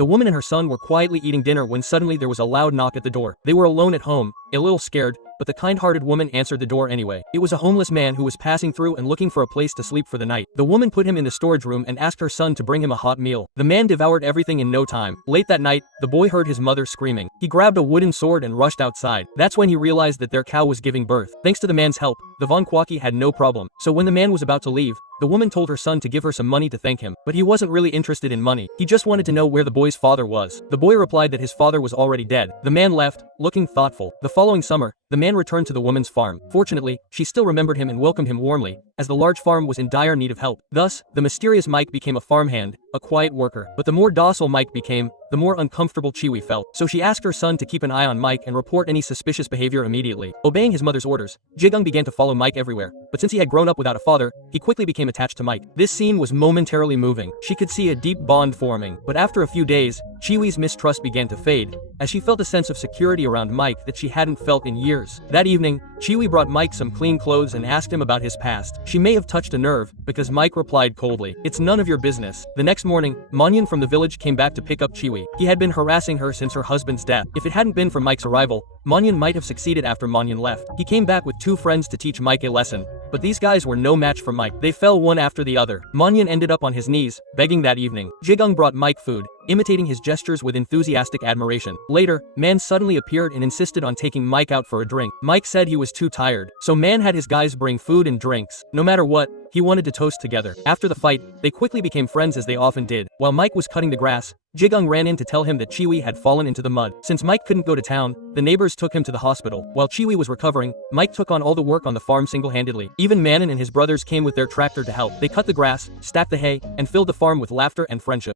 The woman and her son were quietly eating dinner when suddenly there was a loud knock at the door. They were alone at home, a little scared, but the kind-hearted woman answered the door anyway. It was a homeless man who was passing through and looking for a place to sleep for the night. The woman put him in the storage room and asked her son to bring him a hot meal. The man devoured everything in no time. Late that night, the boy heard his mother screaming. He grabbed a wooden sword and rushed outside. That's when he realized that their cow was giving birth. Thanks to the man's help, the Von Kwaki had no problem. So when the man was about to leave, the woman told her son to give her some money to thank him, but he wasn't really interested in money. He just wanted to know where the boy's father was. The boy replied that his father was already dead. The man left, looking thoughtful. The following summer, the man returned to the woman's farm. Fortunately, she still remembered him and welcomed him warmly, as the large farm was in dire need of help. Thus, the mysterious Mike became a farmhand, a quiet worker. But the more docile Mike became, the more uncomfortable Chiwi felt. So she asked her son to keep an eye on Mike and report any suspicious behavior immediately. Obeying his mother's orders, Jigung began to follow Mike everywhere. But since he had grown up without a father, he quickly became attached to Mike. This scene was momentarily moving. She could see a deep bond forming. But after a few days, Chiwi's mistrust began to fade, as she felt a sense of security around Mike that she hadn't felt in years. That evening, Chiwi brought Mike some clean clothes and asked him about his past. She may have touched a nerve, because Mike replied coldly, "It's none of your business." The next morning, Monyan from the village came back to pick up Chiwi. He had been harassing her since her husband's death. If it hadn't been for Mike's arrival, Monyan might have succeeded after Monyan left. He came back with 2 friends to teach Mike a lesson, but these guys were no match for Mike. They fell one after the other. Monyan ended up on his knees, begging that evening. Jigung brought Mike food, imitating his gestures with enthusiastic admiration. Later, Man suddenly appeared and insisted on taking Mike out for a drink. Mike said he was too tired, so Man had his guys bring food and drinks. No matter what, he wanted to toast together. After the fight, they quickly became friends as they often did. While Mike was cutting the grass, Jigung ran in to tell him that Chiwi had fallen into the mud. Since Mike couldn't go to town, the neighbors took him to the hospital. While Chiwi was recovering, Mike took on all the work on the farm single-handedly. Even Manon and his brothers came with their tractor to help. They cut the grass, stacked the hay, and filled the farm with laughter and friendship.